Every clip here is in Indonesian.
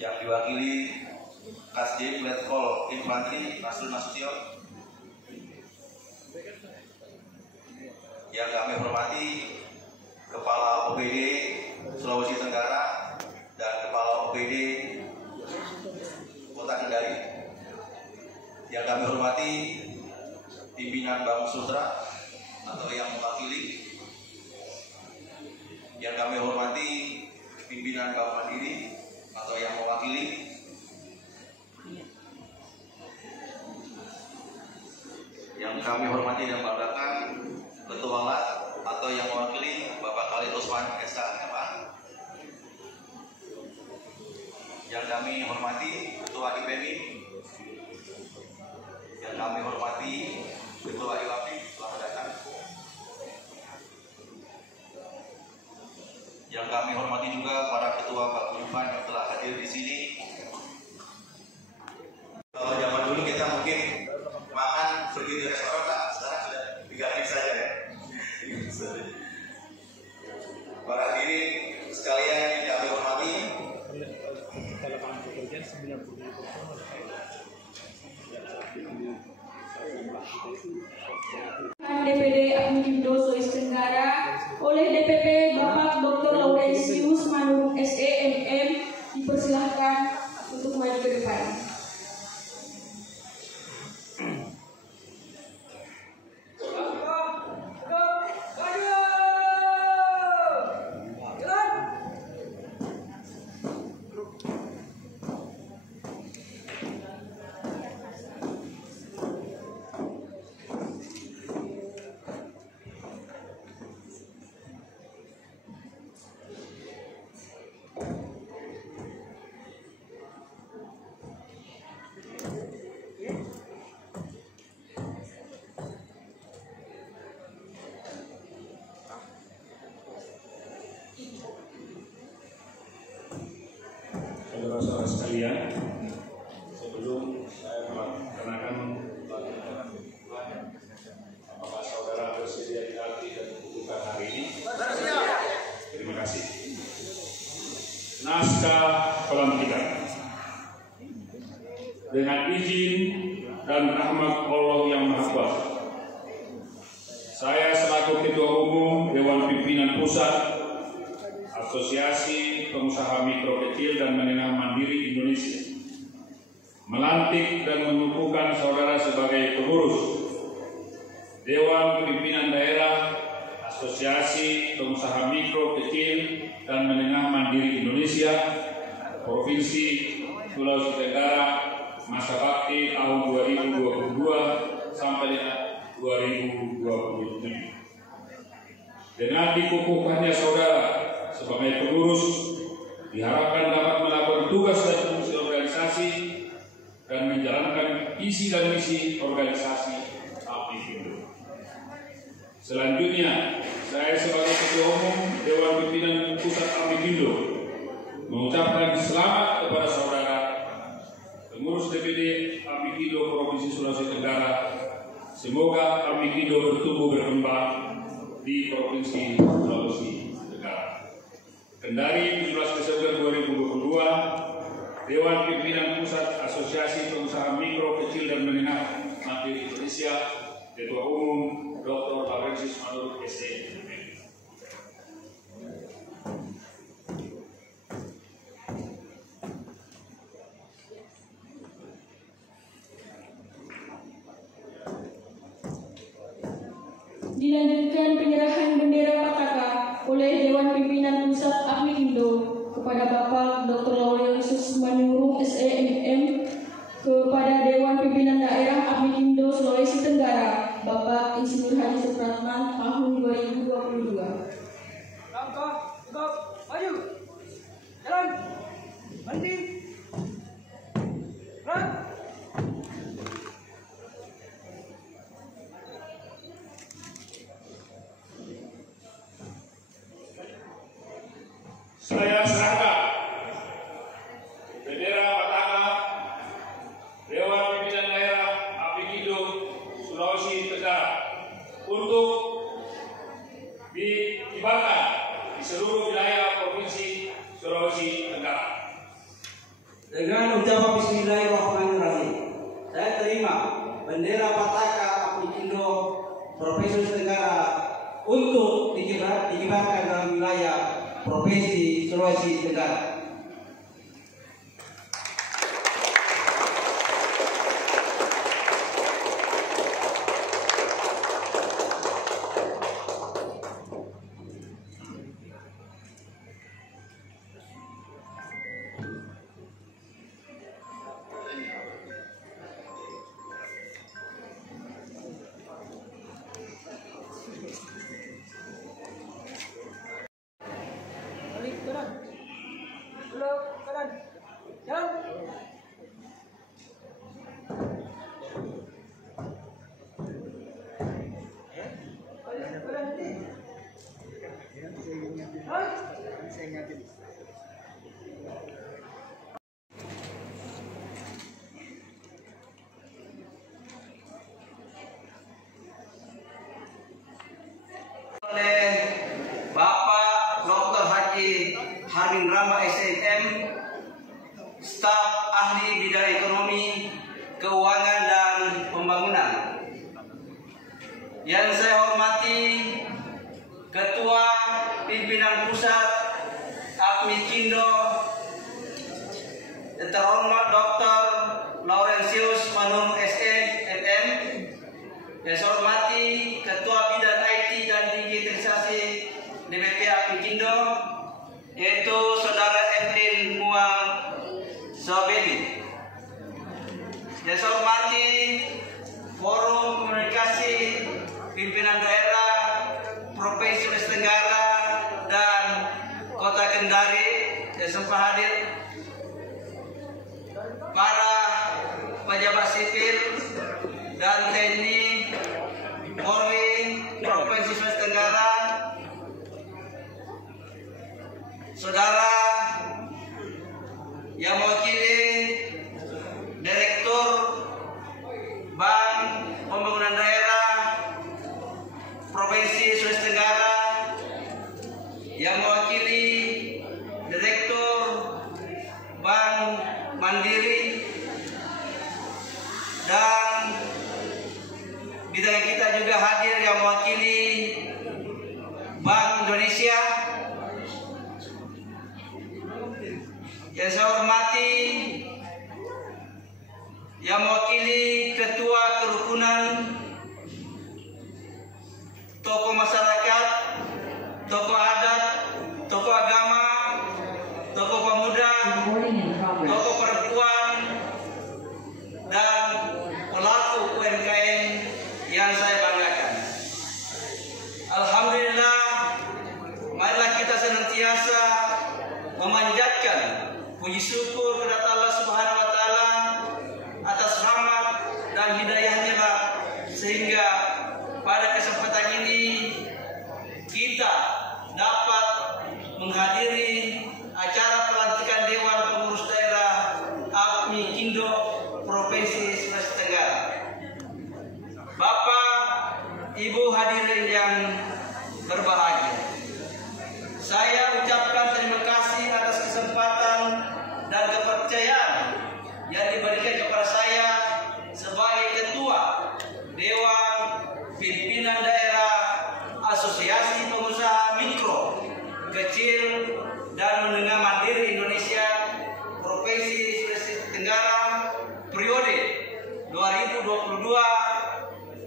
yang diwakili Kasdim Letkol Infantri Nasrul Nasution. Yang kami hormati Kepala OPD Sulawesi Tenggara dan Kepala OPD Kota Kendari. Yang kami hormati pimpinan Bank Sutra atau yang mewakili. Yang kami hormati pimpinan Bank Mandiri atau yang mewakili. Yang kami hormati dan banggakan Ketua LAT atau yang mewakili Bapak Khalid Usman SK. Yang kami hormati Ketua IPMI, yang kami hormati Ketua IWAPI, selamat datang. Yang kami hormati juga para ketua paguyuban yang telah hadir di sini. Kalau zaman dulu kita mungkin makan pergi di restoran, tak? Sekarang sudah diganti saja ya. Para hadirin sekalian yang kami hormati, DPD Apmikindo Sulawesi Tenggara oleh DPP Bapak Dr. Laurentius Manurung SE MM dipersilahkan untuk maju ke depan. Saudara-saudara sekalian, sebelum saya melaksanakan apakah saudara bersedia di hati dan membutuhkan hari ini? Terima kasih. Naskah pelantikan. Dengan izin dan rahmat Allah yang Maha Kuasa, saya selaku Ketua Umum Dewan Pimpinan Pusat Asosiasi Pengusaha Mikro Kecil dan Menengah Mandiri Indonesia melantik dan mengukuhkan saudara sebagai pengurus Dewan Pimpinan Daerah Asosiasi Pengusaha Mikro Kecil dan Menengah Mandiri Indonesia Provinsi Sulawesi Tenggara masa bakti tahun 2022 sampai dengan 2027. Dengan dikukuhkannya saudara sebagai pengurus, diharapkan dapat melakukan tugas dan fungsi organisasi dan menjalankan isi dan misi organisasi Apmikindo. Selanjutnya, saya sebagai Ketua Umum Dewan Pimpinan Pusat Apmikindo mengucapkan selamat kepada saudara pengurus DPD Apmikindo Provinsi Sulawesi Tenggara. Semoga Apmikindo bertumbuh berkembang di Provinsi Sulawesi Tenggara. Kendari 17 Desember 2022, Dewan Pimpinan Pusat Asosiasi Pengusaha Mikro Kecil dan Menengah Mandiri Indonesia, Ketua Umum Dr. Laurentius Manurung SE. Dilanjutkan penyerahan bendera Pataka oleh Dewan Pimpinan Pusat Apmikindo kepada Bapak Dr. Laurentius Manurung SEMM, kepada Dewan Pimpinan Daerah Apmikindo Sulawesi Tenggara Bapak Insinyur Haji Supratman tahun 2022. Dengan ucapan Bismillahirrahmanirrahim, saya terima bendera Pataka Apikindo Provinsi Tenggara untuk dikibarkan dalam wilayah Provinsi Sulawesi Tenggara. Oleh Bapak Dr. Haji Harmin Rama SMM, staf ahli bidang ekonomi, keuangan dan pembangunan. Yang saya hormati Ketua Pimpinan Pusat Apmikindo, yang terhormat Dr. Laurentius Manurung SE MM. Yang saya hormati Ketua Bidang IT dan Digitalisasi DPP Apmikindo, yaitu Saudara Evelyn Muang Sobedi. Yang saya hormati Forum Komunikasi Pimpinan Daerah Provinsi Sulawesi Tenggara dan Kota Kendari yang sempat hadir, para pejabat sipil dan TNI Polri Provinsi Sulawesi Tenggara, saudara yang mewakili Direktur Bank Pembangunan Daerah Provinsi Sulawesi Tenggara, yang mewakili Direktur Bank Mandiri, dan bidang kita juga hadir yang mewakili Bank Indonesia. Yang saya hormati yang mewakili Ketua Kerukunan tokoh masyarakat, tokoh adat, tokoh agama, tokoh pemuda, tokoh perempuan, dan pelaku UMKM yang saya banggakan. Alhamdulillah, marilah kita senantiasa memanjatkan puji syukur kepada Allah Subhanahu wa taala atas rahmat dan hidayahnya lah, sehingga pada kesempatan ini kita dapat menghadiri acara pelantikan Dewan Pengurus Daerah Apmikindo Provinsi Sulawesi Tenggara. Bapak, Ibu hadirin yang berbahagia, saya ucapkan terima kasih atas kesempatan dan kepercayaan yang diberikan kepada saya sebagai Ketua Dewan Pimpinan Daerah Asosiasi Pengusaha Mikro, Kecil, dan Menengah Mandiri Indonesia Provinsi Sulawesi Tenggara periode 2022-2027.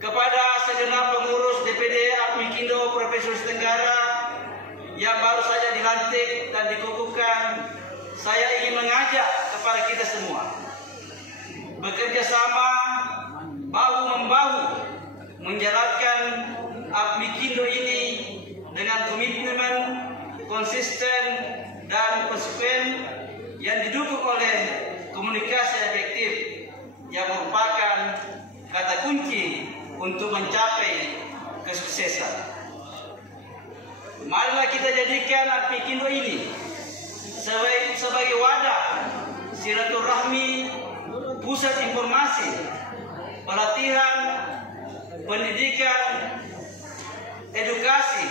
Kepada segenap pengurus DPD Apmikindo Provinsi Sulawesi Tenggara yang baru saja dilantik dan dikukuhkan, saya ingin mengajak kepada kita semua bekerja sama bahu-membahu menjalankan Apmikindo ini dengan komitmen konsisten dan konsekuen yang didukung oleh komunikasi efektif yang merupakan kata kunci untuk mencapai kesuksesan. Marilah kita jadikan Apmikindo ini sebagai wadah silaturahmi, pusat informasi, pelatihan, pendidikan, edukasi,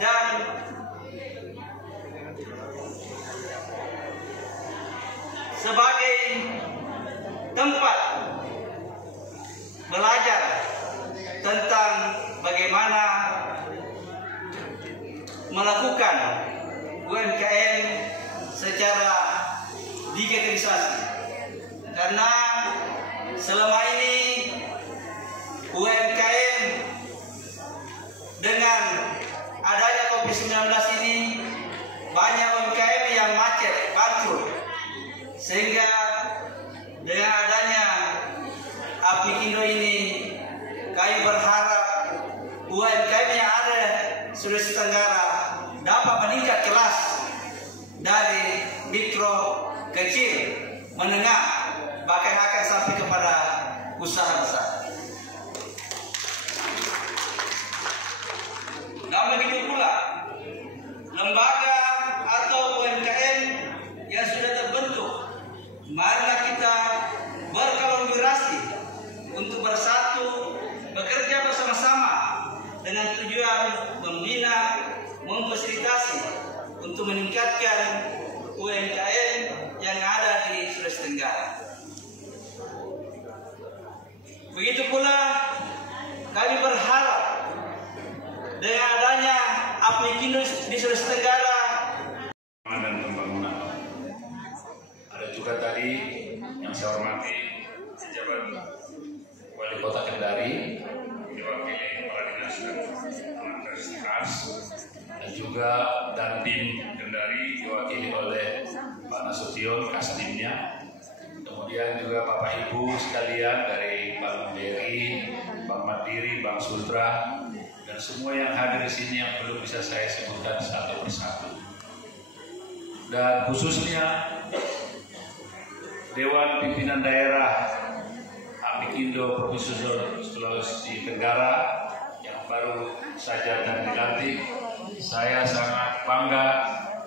dan sebagai tempat belajar tentang bagaimana melakukan UMKM secara digitalisasi. Karena selama ini UMKM dengan adanya COVID-19 ini banyak UMKM yang macet, bangkrut. Sehingga dengan adanya Apikindo ini kami berharap UMKM yang ada di Sulawesi Tenggara dapat meningkat kelas dari mikro, kecil, menengah, bahkan akan sampai kepada usaha besar. Dan begitu pula lembaga atau UMKM yang sudah terbentuk, marilah kita berkolaborasi untuk bersatu, bekerja bersama-sama dengan tujuan membina, memfasilitasi untuk meningkatkan UMKM yang ada di Sulawesi Tenggara. Begitu pula kami berharap dengan adanya Apikindo di Sulawesi Tenggara dan pembangunan. Ada juga tadi yang saya hormati pejabat Wali Kota Kendari, diwakili Kepala Dinas dan Universitas, dan juga Dandim Kendari diwakili oleh Pak Nasution, Kasdimnya. Kemudian juga Bapak Ibu sekalian dari Bank Mandiri, Bank Mandiri, Bank Sultra, dan semua yang hadir di sini yang belum bisa saya sebutkan satu persatu. Dan khususnya Dewan Pimpinan Daerah Apikindo Provinsi Sulawesi Tenggara yang baru saja dan dilantik, saya sangat bangga,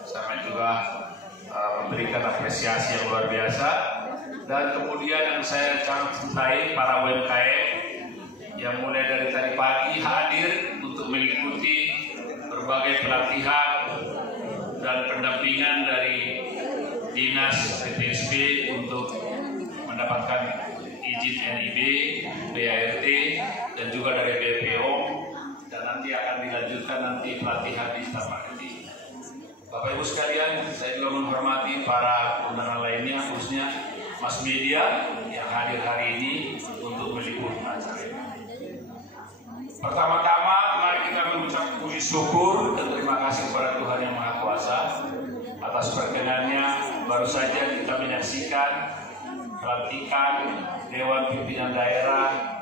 sama juga memberikan apresiasi yang luar biasa. Dan kemudian yang saya sangat cintai para UMKM yang mulai dari tadi pagi hadir untuk mengikuti berbagai pelatihan dan pendampingan dari Dinas PTSB untuk mendapatkan izin NIB, BART, dan juga dari BPO, dan nanti akan dilanjutkan nanti pelatihan di Tamariti. Bapak Ibu sekalian, saya juga menghormati para undangan lainnya, khususnya Mas Media yang hadir hari ini untuk meliput acara ini. Pertama-tama, mari kita mengucap puji syukur dan terima kasih kepada Tuhan Yang Maha Kuasa atas perkenannya. Baru saja kita menyaksikan pelantikan Dewan Pimpinan Daerah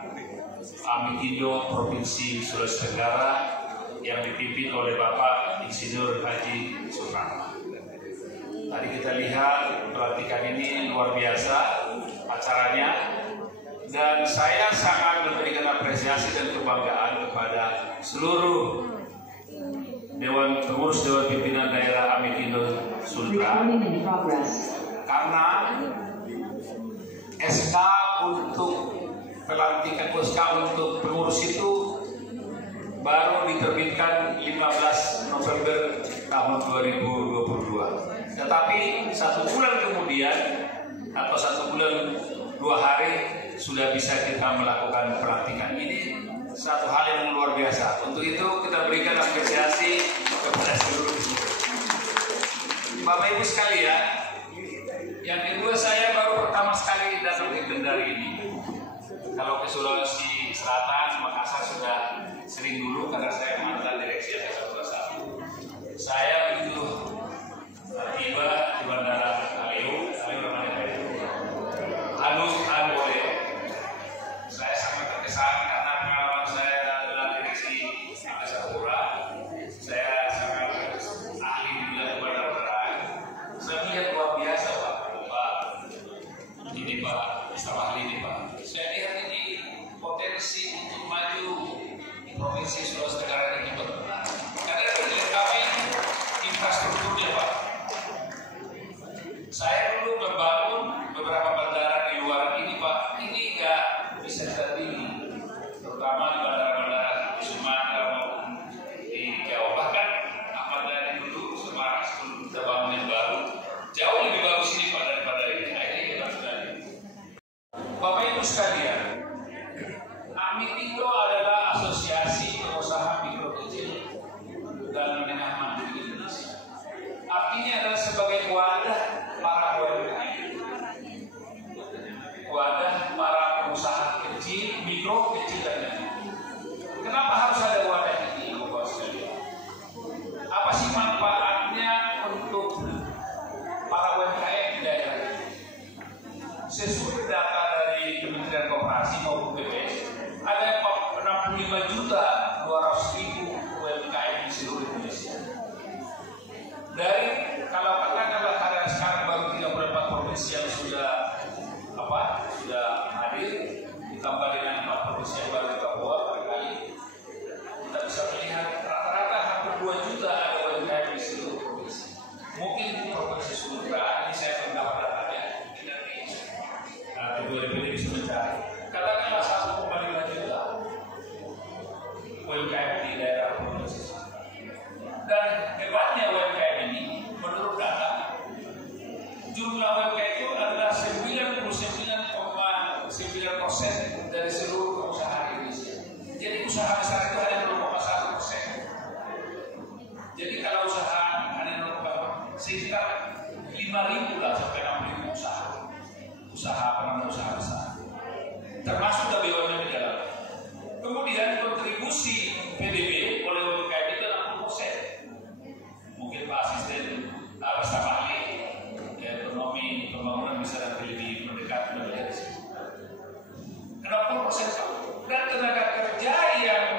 Apikindo Provinsi Sulawesi Tenggara yang dipimpin oleh Bapak Insinyur Haji Suprapto. Tadi kita lihat pelantikan ini luar biasa acaranya, dan saya sangat memberikan apresiasi dan kebanggaan kepada seluruh pengurus Dewan Pimpinan Daerah Apikindo Sultra, karena SK untuk pelantikan, SK untuk pengurus itu baru diterbitkan 15 November tahun 2022. Tetapi 1 bulan kemudian atau 1 bulan 2 hari sudah bisa kita melakukan pelantikan. Ini satu hal yang luar biasa. Untuk itu kita berikan apresiasi kepada seluruh Bapak Ibu sekalian. Yang kedua, saya baru pertama sekali datang ke Kendari ini. Kalau ke Sulawesi Selatan, Makassar sudah sering dulu karena saya mantan direksi AS121. Saya begitu tiba di Bandara Aleu Ramade, saya sangat terkesan karena pengalaman saya adalah direksi Angkasa Pura. Saya sangat ahli di bidang bandara. Saya melihat luar biasa Pak. Ini Pak, Ustaz ahli ini Pak. Saya lihat ini potensi untuk maju Provinsi Sulawesi Tenggara ini benar. Karena dari kami infrastrukturnya Pak. Saya dulu membangun beberapa bandara di luar ini Pak, ini nggak bisa terdiri, terutama di bandara-bandara di Sumatera maupun di Jawa. Bahkan Ahmad Dhani dulu Semarang sebelum kita bangun yang baru jauh lebih bagus ini Pak daripada ini. Nah, ini sekalian, AMIKindo adalah asosiasi pengusaha mikro kecil dan menengah mandiri Indonesia. Artinya adalah sebagai wadah para UMKM, wadah para pengusaha kecil, mikro, kecil dan menengah. Kenapa harus ada wadah ini, Bapak sekalian? Apa sih manfaatnya untuk para UMKM di daerah ini? Sesuai data dari Kementerian Koperasi maupun BPS, ada 65.200.000 UMKM di seluruh Indonesia. Dari kalau katakanlah ada sekarang baru 34 provinsi yang sudah hadir, ditambah dengan 4 provinsi yang baru kita buat, barangkali kita bisa melihat rata-rata hampir 2 juta ada UMKM di seluruh provinsi. Mungkin di provinsi Sumatera ini saya mendapat datanya Ketua DPD bisa mencari. Katakanlah 1,5 juta UMKM di daerah provinsi. Dan hebatnya UMKM ini, menurut data, jumlah UMKM itu adalah 99,9% dari seluruh pengusaha Indonesia. Jadi usaha besar itu hanya 0,1%. Jadi kalau usaha hanya 0,1%, sekitar 5.000 lah sampai 6.000 usaha besar, termasuk BUMN di dalam. Kemudian kontribusi PDB oleh UMKM itu 60%. Mungkin Pak Asisten staf ahli ekonomi pembangunan bisa lebih mendekat dari situ. 60%. Dan tenaga kerja yang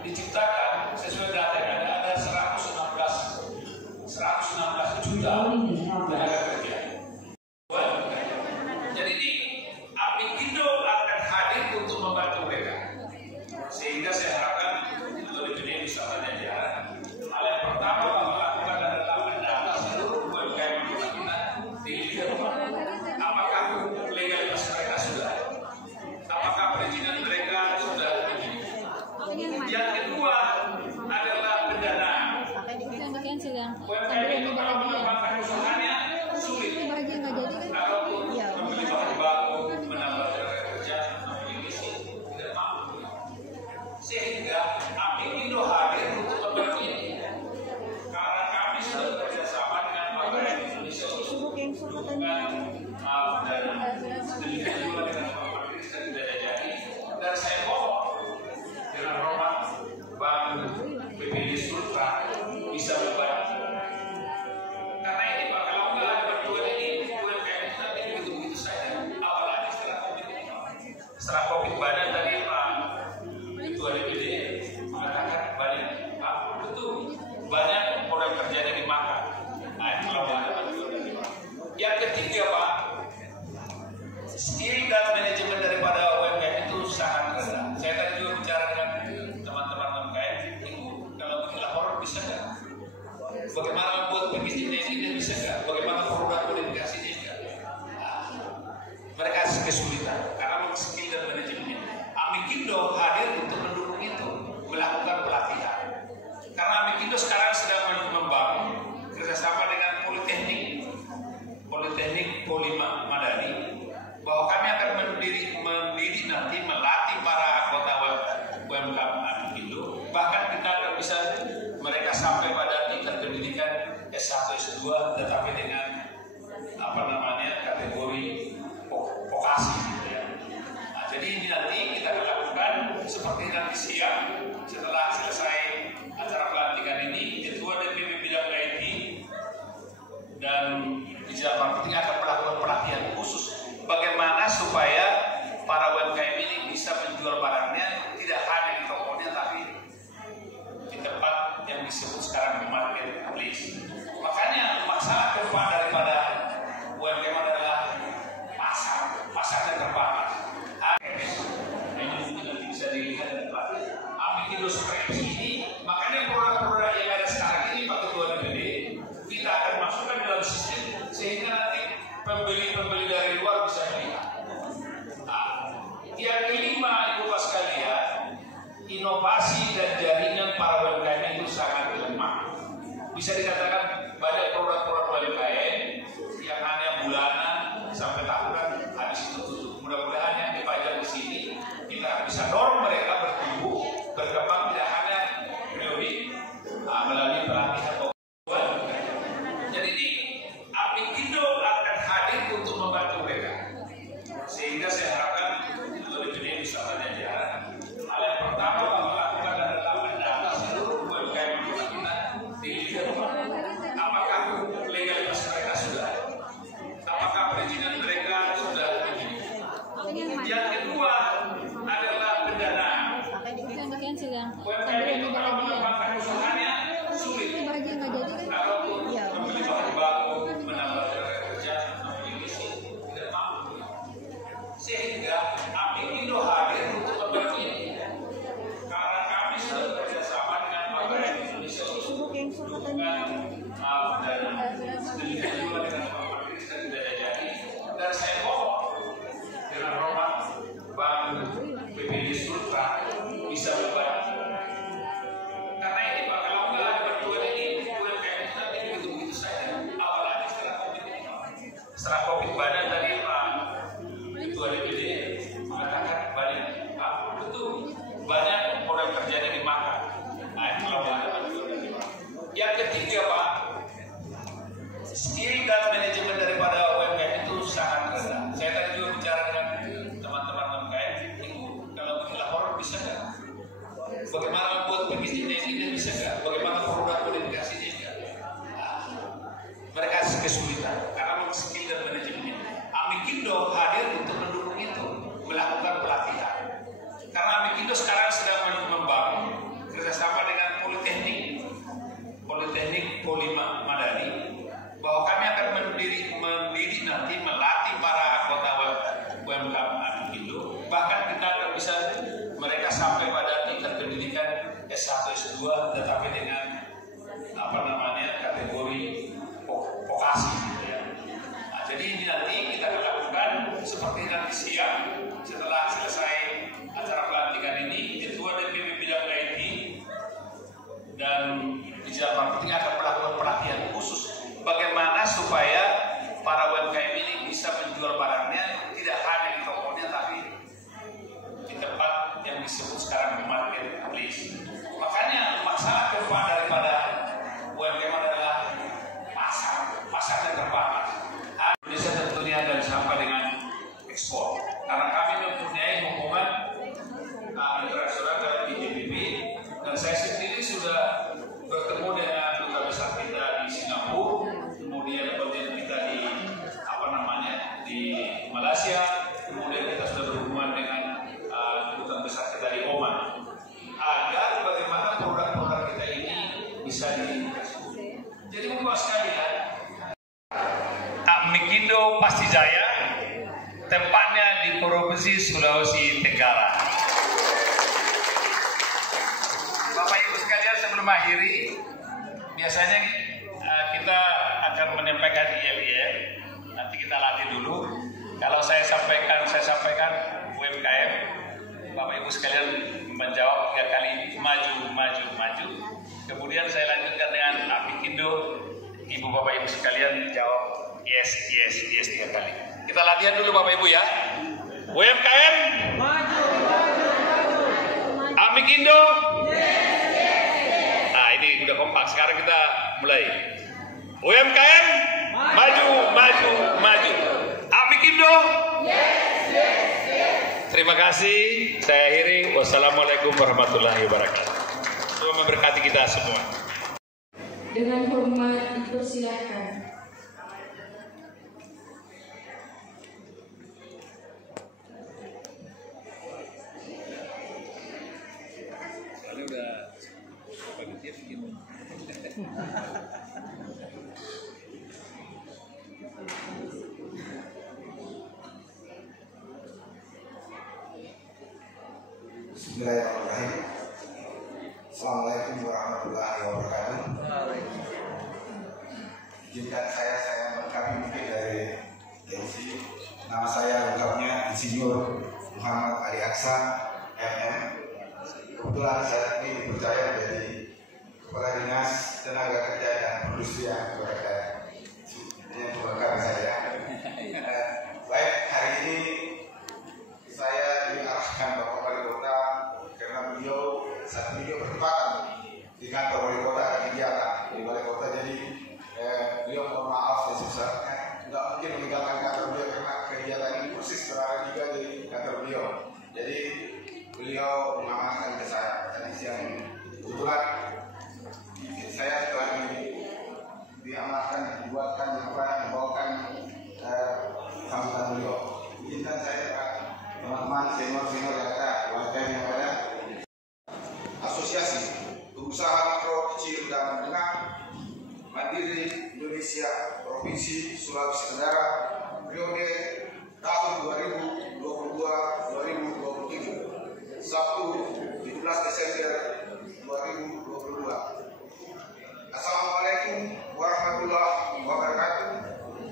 diciptakan sesuai data yang ada 116 juta tenaga kerja. Jadi ini AMIKindo akan hadir untuk membantu mereka. Sehingga saya harapkan Ketua DPD bisa menjadi hal yang pertama melakukan adalah mendata seluruh UMKM kita di lingkungan. Apakah legalitas mereka sudah? Apakah perizinan mereka sudah begini? Yang kedua adalah pendanaan. UMKM itu kalau mengembangkan usahanya sulit. Kalau membeli bahan baku, menambah tenaga kerja, membeli isi, tidak mampu. Sehingga AMIKindo hadir untuk membantu ini. Karena kami sudah bekerjasama dengan Bank Indonesia untuk dukungan dan demikian juga dengan Bank Indonesia tidak jadi. Dan saya mohon dengan hormat Bank BPD Sultra bisa membantu. Karena ini Pak, kalau nggak ada bantuan ini, UMKM itu nanti begitu-begitu saja. Apalagi setelah COVID ini. Setelah COVID banyak tadi Pak Ketua DPD mengatakan banyak, Pak, betul banyak orang kerjanya dimakan. Nah, itu kalau ada bantuan dari Pak. Yang ketiga Pak, skill dan manajemen daripada UMKM itu sangat rendah. Saya tadi juga bicara dengan teman-teman UMKM, kalau bikin laporan bisa nggak? Bagaimana membuat perizinan ini bisa nggak? Bagaimana produk kodifikasinya nggak? Nah, mereka kesulitan karena skill dan manajemennya. AMIKindo hadir untuk mendukung itu, melakukan pelatihan. Karena AMIKindo sekarang sedang membangun kerjasama dengan Politeknik Polima Madani, bahwa kami akan mendidik nanti melatih para anggota UMKM AMIKindo. Bahkan kita akan bisa mereka sampai pada tingkat pendidikan S1, S2, tetapi dengan kategori vokasi gitu ya. Nah, jadi ini nanti kita akan lakukan seperti nanti siang setelah selesai acara pelantikan ini, Ketua DPP bidang IT dan digital marketing akan melakukan pelatihan khusus bagaimana supaya para UMKM ini bisa menjual barangnya tidak hanya di tokonya tapi di tempat yang disebut sekarang marketplace. Makanya masalah kedepan daripada UMKM adalah pasar yang terbatas. Ini juga bisa dilihat dari AMIKindo seperti ini. Makanya produk-produk yang ada sekarang ini Pak Ketua DPD kita akan masukkan dalam sistem sehingga nanti kesulitan karena skill dan manajemennya. Amikindo hadir untuk mendukung itu, melakukan pelatihan. Karena Amikindo sekarang sedang membangun kerjasama dengan Politeknik Polima Madani, bahwa kami akan mendidik nanti melatih para anggota UMKM Amikindo. Bahkan kita akan bisa mereka sampai pada tingkat pendidikan S1, S2, tetapi dengan kategori vokasi gitu ya. Nah, jadi ini nanti kita akan lakukan seperti nanti siang setelah selesai acara pelantikan ini, Ketua DPP bidang IT dan digital marketing akan melakukan pelatihan khusus bagaimana supaya para UMKM ini bisa menjual barangnya tidak hanya di tokonya tapi di tempat yang disebut sekarang marketplace. Makanya masalah keempat daripada UMKM adalah pasar yang terbatas. Indonesia tentunya dan sampai dengan ekspor. Karena kami mempunyai hubungan internasional dengan DPP dan saya sendiri sudah bertemu dengan duta besar kita di Singapura, kemudian kita di Malaysia, kemudian kita sudah berhubungan dengan duta besar kita di Oman. Agar bagaimana produk-produk kita ini bisa diekspor. Jadi Bapak sekalian, Amikindo Pasti Jaya tempatnya di Provinsi Sulawesi Tenggara. Bapak Ibu sekalian, sebelum akhiri, biasanya kita akan menyampaikan IL-IL. Nanti kita latih dulu. Kalau saya sampaikan UMKM, Bapak Ibu sekalian menjawab 3 kali maju. Kemudian saya lanjutkan dengan Amikindo. Ibu Bapak Ibu sekalian jawab yes 3 kali. Kita latihan dulu Bapak Ibu ya. UMKM maju. Amikindo yes. Nah ini udah kompak. Sekarang kita mulai. UMKM maju. Amikindo yes. Terima kasih. Saya akhiri. Wassalamualaikum warahmatullahi wabarakatuh. Tuhan memberkati kita semua. Dengan hormat dipersilakan. Soalnya udah panitia bikin. Bismillahirrahmanirrahim. Assalamualaikum warahmatullahi wabarakatuh. Izinkan saya melengkapi mungkin dari MC. Nama saya lengkapnya Insinyur Muhammad Ali Aksa MM. Kebetulan saya ini dipercaya menjadi Kepala Dinas Tenaga Kerja dan Perindustrian kepada yang melengkapi saya. Baik, hari ini saya diarahkan Bapak Wali Kota karena saat beliau bertepatan di kantor Wali Kota ada kegiatan di Wali Kota, jadi beliau mohon maaf sebesarnya nggak mungkin meninggalkan kantor beliau karena kegiatan ini persis berada juga di kantor beliau. Jadi beliau mengamankan ke saya tadi siang ini. Kebetulan saya setelah diamankan dibuatkan membawakan sambutan beliau. Izinkan saya teman-teman senior yang ada, warga yang ada, Asosiasi Pengusaha Mikro Kecil dan Menengah Mandiri Indonesia Provinsi Sulawesi Tenggara periode tahun 2022-2023 Sabtu 17 Desember 2022. Assalamualaikum warahmatullahi wabarakatuh.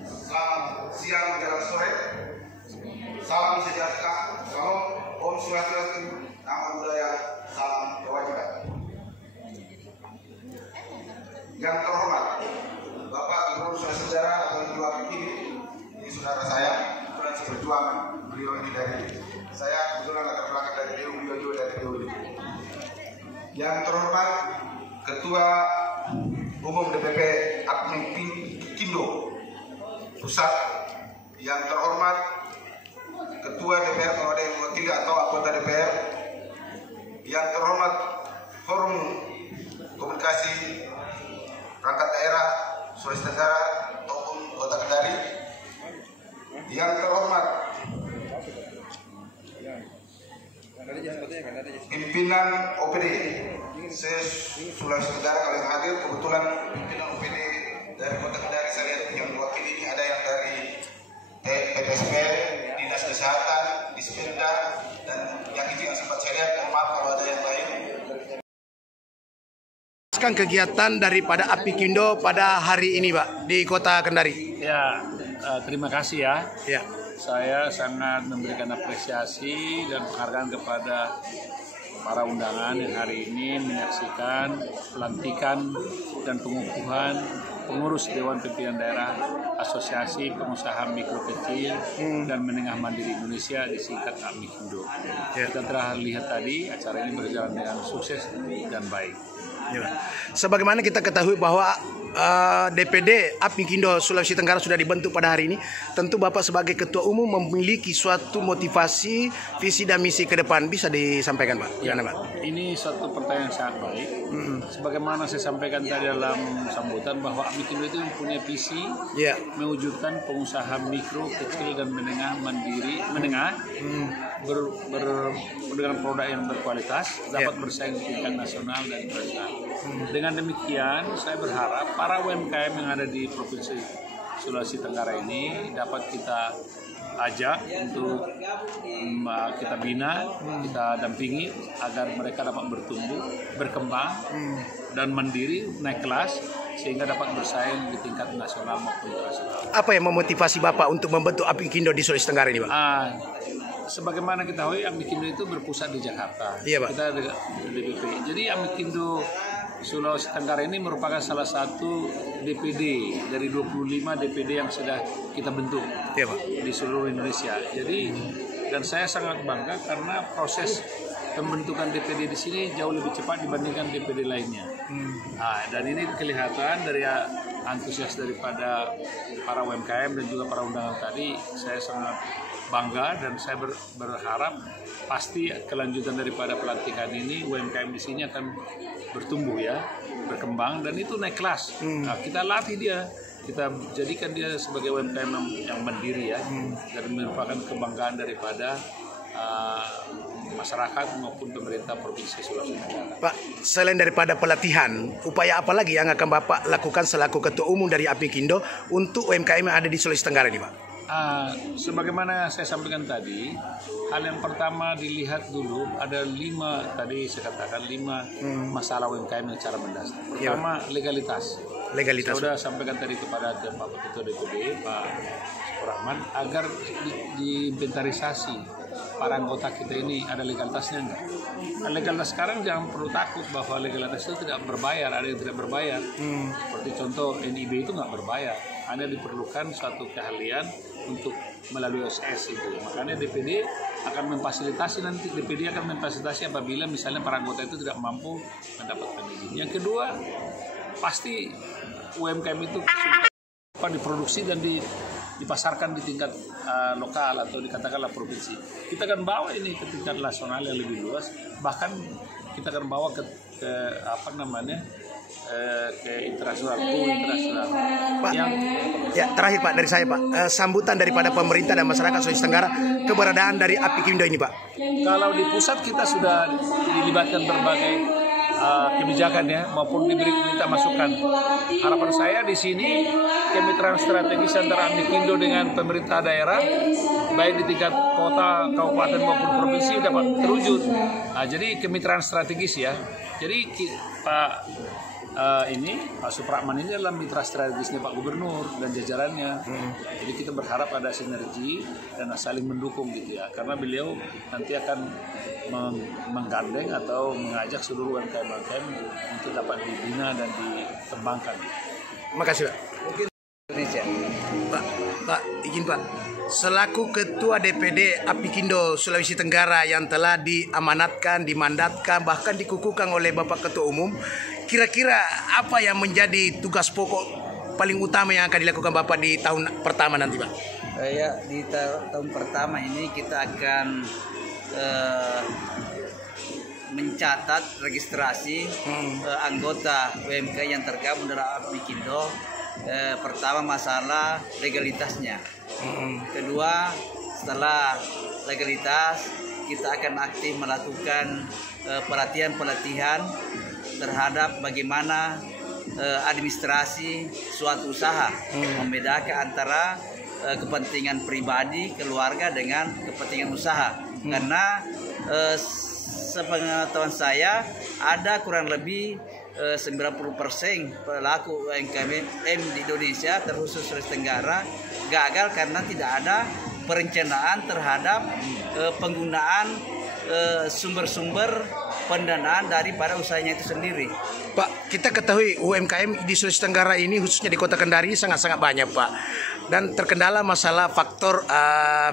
Selamat siang menjelang sore. Salam sejahtera, salam Om Swastiastu, nama budaya, salam kewajiban. Yang terhormat Bapak Gubernur Sulawesi Tenggara atau Ketua ini saudara saya, kebetulan seperjuangan beliau ini dari saya, kebetulan latar belakang dari Dewi, beliau juga dari Dewi. Yang terhormat Ketua Umum DPP Amikindo Pusat, yang terhormat Ketua DPR kalau ada yang mewakili atau anggota DPR, yang terhormat Forum Komunikasi Perangkat Daerah Sulawesi Tenggara ataupun Yang terhormat pimpinan OPD Sulawesi Tenggara kalau yang hadir, kebetulan pimpinan OPD dari Kota Kendari saya lihat yang mewakili ini ada yang dari PPSP, Dinas Kesehatan, Dispenda, dan yang itu yang sempat saya lihat, mohon maaf kalau ada yang lain. Kegiatan daripada Apikindo pada hari ini, Pak, di Kota Kendari. Ya, terima kasih ya. Ya. Saya sangat memberikan apresiasi dan penghargaan kepada para undangan yang hari ini menyaksikan pelantikan dan pengukuhan pengurus Dewan Pimpinan Daerah Asosiasi Pengusaha Mikro Kecil dan Menengah Mandiri Indonesia, disingkat Apikindo. Kita telah lihat tadi acara ini berjalan dengan sukses dan baik. Ya. Sebagaimana kita ketahui bahwa DPD Apikindo Sulawesi Tenggara sudah dibentuk pada hari ini, tentu Bapak sebagai Ketua Umum memiliki suatu motivasi, visi dan misi ke depan. Bisa disampaikan, Pak? Ya, Pak? Ini suatu pertanyaan sangat baik. Sebagaimana saya sampaikan tadi dalam sambutan bahwa Apikindo itu mempunyai visi mewujudkan pengusaha mikro, kecil dan menengah mandiri, dengan produk yang berkualitas, dapat bersaing di tingkat nasional dan internasional. Dengan demikian, saya berharap para UMKM yang ada di Provinsi Sulawesi Tenggara ini dapat kita ajak untuk kita bina, kita dampingi agar mereka dapat bertumbuh, berkembang, dan mandiri, naik kelas, sehingga dapat bersaing di tingkat nasional maupun internasional. Apa yang memotivasi Bapak untuk membentuk Apikindo di Sulawesi Tenggara ini, Pak? Sebagaimana kita tahu, Apikindo itu berpusat di Jakarta. Iya, Pak. Kita di DPP. Jadi Apikindo Sulawesi Tenggara ini merupakan salah satu DPD dari 25 DPD yang sudah kita bentuk di seluruh Indonesia. Jadi, dan saya sangat bangga karena proses pembentukan DPD di sini jauh lebih cepat dibandingkan DPD lainnya. Dan ini kelihatan dari antusias daripada para UMKM dan juga para undangan tadi. Saya sangat bangga dan saya berharap pasti kelanjutan daripada pelantikan ini UMKM di sini akan bertumbuh ya, berkembang, dan itu naik kelas. Kita latih dia, kita jadikan dia sebagai UMKM yang mandiri ya, dan merupakan kebanggaan daripada masyarakat maupun pemerintah Provinsi Sulawesi Tenggara. Pak, selain daripada pelatihan, upaya apa lagi yang akan Bapak lakukan selaku Ketua Umum dari Apikindo untuk UMKM yang ada di Sulawesi Tenggara ini, Pak? Sebagaimana saya sampaikan tadi, hal yang pertama dilihat dulu ada 5 tadi saya katakan 5 masalah UMKM yang secara mendasar. Pertama, legalitas. Saya sudah sampaikan tadi kepada Pak Ketua DPD Pak Supratman agar diinventarisasi para anggota kita ini ada legalitasnya enggak. Legalitas sekarang jangan perlu takut bahwa legalitas itu tidak berbayar, ada yang tidak berbayar. Seperti contoh NIB itu nggak berbayar, hanya diperlukan satu keahlian untuk melalui OSS itu. Makanya DPD akan memfasilitasi apabila misalnya para anggota itu tidak mampu mendapatkan izin. Yang kedua, pasti UMKM itu sudah diproduksi dan dipasarkan di tingkat lokal atau dikatakanlah provinsi. Kita akan bawa ini ke tingkat nasional yang lebih luas, bahkan kita akan bawa ke internasional. Pak, ya terakhir Pak dari saya Pak, sambutan daripada pemerintah dan masyarakat Sulawesi Tenggara keberadaan dari Apikindo ini Pak. Kalau di pusat kita sudah dilibatkan berbagai kebijakan ya, maupun minta masukan. Harapan saya di sini kemitraan strategis antara Apikindo dengan pemerintah daerah, baik di tingkat kota, kabupaten maupun provinsi dapat terwujud. Jadi kemitraan strategis ya. Jadi Pak Supratman ini adalah mitra strategisnya Pak Gubernur dan jajarannya. Jadi kita berharap ada sinergi dan saling mendukung gitu ya. Karena beliau nanti akan menggandeng atau mengajak seluruh UMKM untuk dapat dibina dan dikembangkan. Makasih Pak. Mungkin Indonesia. Pak, izin Pak. Selaku Ketua DPD Apikindo Sulawesi Tenggara yang telah diamanatkan, dimandatkan, bahkan dikukuhkan oleh Bapak Ketua Umum, kira-kira apa yang menjadi tugas pokok paling utama yang akan dilakukan Bapak di tahun pertama nanti, Pak? Ya, di tahun pertama ini kita akan mencatat registrasi anggota UMKM yang tergabung dalam Apikindo. Pertama masalah legalitasnya. Kedua, setelah legalitas, kita akan aktif melakukan pelatihan-pelatihan terhadap bagaimana administrasi suatu usaha, membedakan antara kepentingan pribadi, keluarga dengan kepentingan usaha. Karena sepengetahuan saya ada kurang lebih 90% pelaku UMKM di Indonesia terkhusus Sulawesi Tenggara gagal karena tidak ada perencanaan terhadap penggunaan sumber-sumber pendanaan daripada usahanya itu sendiri. Pak, kita ketahui UMKM di Sulawesi Tenggara ini khususnya di Kota Kendari sangat-sangat banyak, Pak. Dan terkendala masalah faktor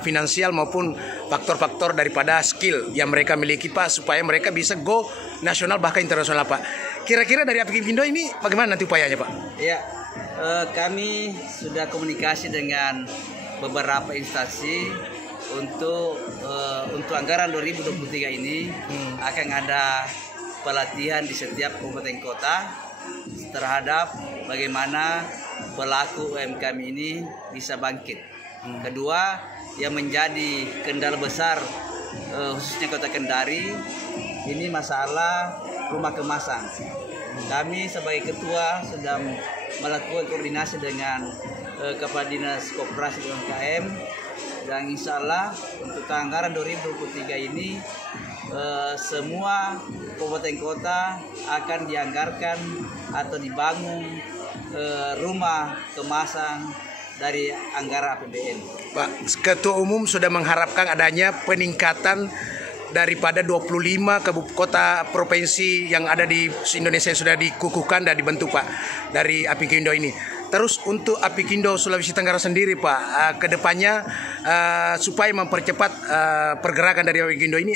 finansial maupun faktor-faktor daripada skill yang mereka miliki, Pak, supaya mereka bisa go nasional bahkan internasional, Pak. Kira-kira dari Apikindo ini bagaimana nanti upayanya, Pak? Ya, kami sudah komunikasi dengan beberapa instansi untuk anggaran 2023 ini akan ada pelatihan di setiap kabupaten kota terhadap bagaimana pelaku UMKM ini bisa bangkit. Kedua, yang menjadi kendala besar khususnya Kota Kendari ini masalah rumah kemasan. Kami sebagai ketua sudah melakukan koordinasi dengan Kepala Dinas Koperasi UMKM, dan insya Allah untuk anggaran 2023 ini semua kabupaten kota akan dianggarkan atau dibangun rumah kemasan dari anggaran APBN. Pak, Ketua Umum sudah mengharapkan adanya peningkatan daripada 25 kota provinsi yang ada di Indonesia yang sudah dikukuhkan dan dibentuk, Pak, dari Apikindo ini. Terus untuk Apikindo Sulawesi Tenggara sendiri, Pak, kedepannya supaya mempercepat pergerakan dari Apikindo ini,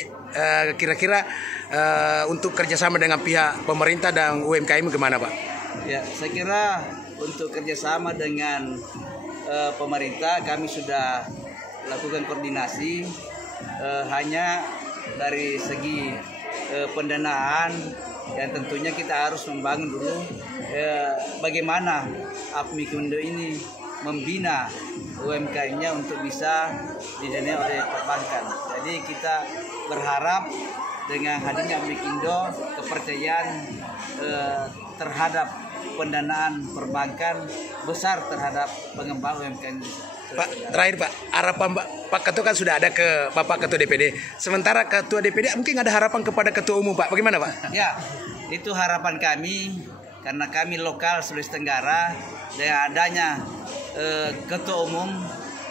kira-kira untuk kerjasama dengan pihak pemerintah dan UMKM gimana, Pak? Ya, saya kira untuk kerjasama dengan pemerintah kami sudah lakukan koordinasi, hanya dari segi pendanaan dan tentunya kita harus membangun dulu bagaimana Apikindo ini membina UMKM-nya untuk bisa didanai oleh perbankan. Jadi kita berharap dengan hadirnya Apikindo, kepercayaan terhadap pendanaan perbankan besar terhadap pengembang UMKM. Pak, terakhir Pak, harapan Pak Ketua kan sudah ada ke Bapak Ketua DPD. Sementara Ketua DPD mungkin ada harapan kepada Ketua Umum, Pak. Bagaimana, Pak? Ya, itu harapan kami karena kami lokal Sulawesi Tenggara, dengan adanya Ketua Umum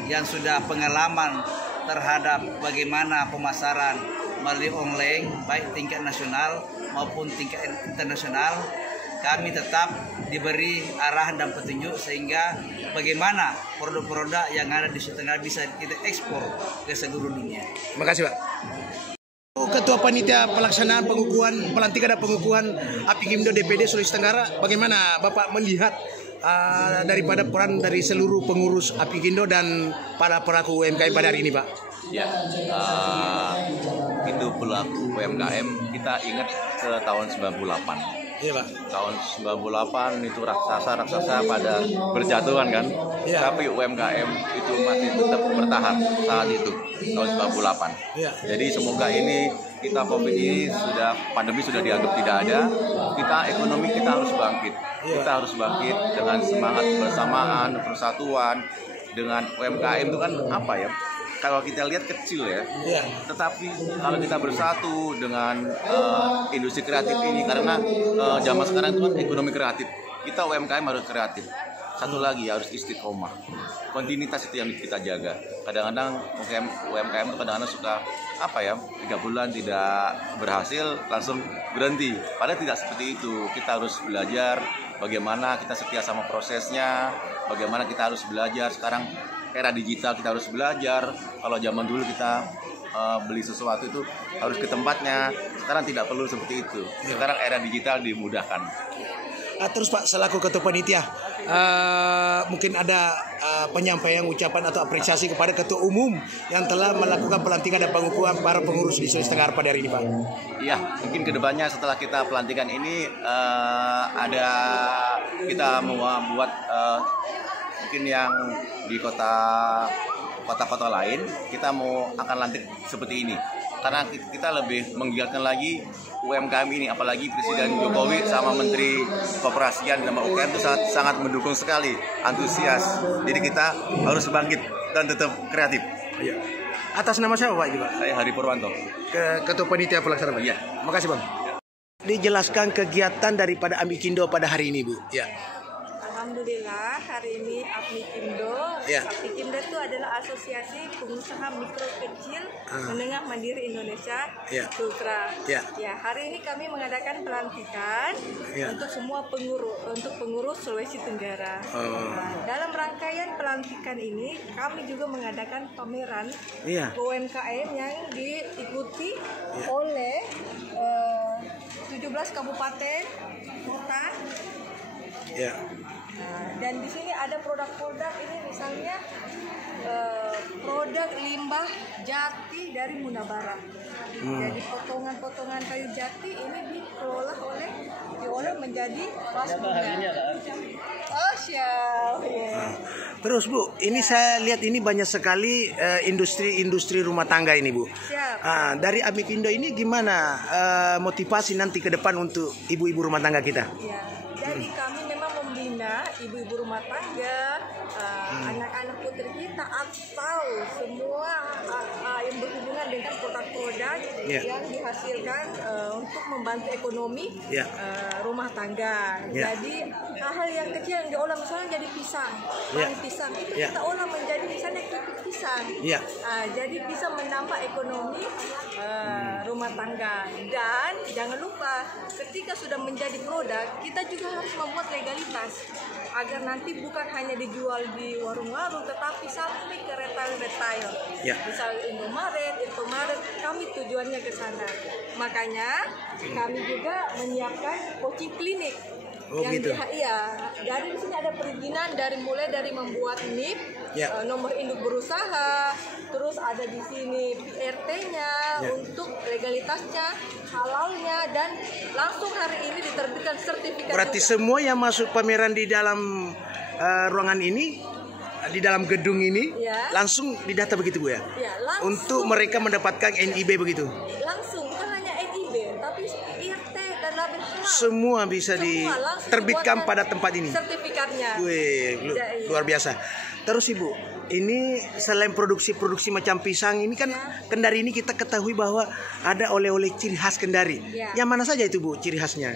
yang sudah pengalaman terhadap bagaimana pemasaran melalui online baik tingkat nasional maupun tingkat internasional, kami tetap diberi arahan dan petunjuk sehingga bagaimana produk-produk yang ada di Sulawesi Tenggara bisa kita ekspor ke seluruh dunia. Terima kasih, Pak. Ketua Panitia Pelaksanaan Pengukuhan, Pelantikan dan Pengukuhan Apikindo DPD Sulawesi Tenggara, bagaimana Bapak melihat daripada peran dari seluruh pengurus Apikindo dan para pelaku UMKM pada hari ini, Pak? Ya, itu pelaku UMKM kita ingat ke tahun 98. Iya, Pak. Tahun 98 itu raksasa pada berjatuhan kan, Ya. tapi UMKM itu masih tetap bertahan saat itu tahun 98. Ya. Jadi semoga ini kita COVID ini pandemi sudah dianggap tidak ada, ekonomi kita harus bangkit. Ya. Kita harus bangkit dengan semangat bersamaan, persatuan dengan UMKM itu kan apa ya? Kalau kita lihat kecil ya, tetapi kalau kita bersatu dengan industri kreatif ini, karena zaman sekarang itu kan ekonomi kreatif, kita UMKM harus kreatif. Satu lagi harus istiqomah, kontinuitas itu yang kita jaga. Kadang-kadang UMKM itu kadang-kadang suka 3 bulan tidak berhasil langsung berhenti. Padahal tidak seperti itu. Kita harus belajar bagaimana kita setia sama prosesnya, bagaimana kita harus belajar sekarang. Era digital kita harus belajar. Kalau zaman dulu kita beli sesuatu itu harus ke tempatnya. Sekarang tidak perlu seperti itu. Sekarang era digital dimudahkan. Terus Pak, selaku Ketua Panitia, mungkin ada penyampaian ucapan atau apresiasi kepada Ketua Umum yang telah melakukan pelantikan dan pengukuhan para pengurus di Sulawesi Tenggara pada hari ini, Pak. Iya, mungkin kedepannya setelah kita pelantikan ini kita mau buat mungkin yang di kota-kota lain kita akan lantik seperti ini. Karena kita lebih menggiatkan lagi UMKM ini, apalagi Presiden Jokowi sama Menteri Koperasian dan UMKM itu sangat mendukung sekali, antusias. Jadi kita harus bangkit dan tetap kreatif. Iya. Atas nama siapa Pak ini Pak? Saya Hari Purwanto, Ketua Panitia Pelaksana Pak. Iya. Makasih Bang. Dijelaskan kegiatan daripada Amikindo pada hari ini Bu. Ya. Alhamdulillah hari ini Amikindo. Ya. Amikindo itu adalah Asosiasi Pengusaha Mikro Kecil Menengah Mandiri Indonesia, Sultra. Ya. Ya, hari ini kami mengadakan pelantikan untuk semua pengurus Sulawesi Tenggara. Nah, dalam rangkaian pelantikan ini kami juga mengadakan pameran UMKM yang diikuti oleh 17 kabupaten kota. Ya. Nah, dan di sini ada produk-produk ini misalnya produk limbah jati dari Munabara. Jadi potongan-potongan kayu jati ini diolah menjadi plastik. Oh siap. Yeah. Terus Bu, ini saya lihat ini banyak sekali industri rumah tangga ini Bu. Siap. Dari Amikindo ini gimana motivasi nanti ke depan untuk ibu-ibu rumah tangga kita? Ya, jadi kami memang membina ibu-ibu rumah tangga, anak-anak putri kita atau semua yang berhubungan dengan produk-produk yang dihasilkan untuk membantu ekonomi rumah tangga. Jadi hal-hal yang kecil yang diolah misalnya jadi pisang, pisang itu kita olah menjadi misalnya keripik pisang. Jadi bisa menambah ekonomi rumah tangga. Dan jangan lupa ketika sudah menjadi produk kita juga harus membuat legalitas agar nanti bukan hanya dijual di warung-warung tetapi sampai ke retail. Misal Indomaret, kami tujuannya ke sana. Makanya kami juga menyiapkan coaching klinik. Dari di sini ada perizinan mulai dari membuat NIP, nomor induk berusaha, terus ada di sini PRT-nya untuk legalitasnya, halalnya, dan langsung hari ini diterbitkan sertifikat. Berarti juga semua yang masuk pameran di dalam ruangan ini, di dalam gedung ini, langsung didata begitu Bu ya? Langsung. Untuk mereka mendapatkan NIB begitu? Langsung, bukan hanya NIB, tapi IRT dan label halal. Semua bisa diterbitkan pada tempat ini. Sertifikatnya. Wih, luar biasa. Terus Ibu, ini selain produksi macam pisang ini kan Kendari ini kita ketahui bahwa ada oleh-oleh ciri khas Kendari. Yang mana saja itu Bu ciri khasnya?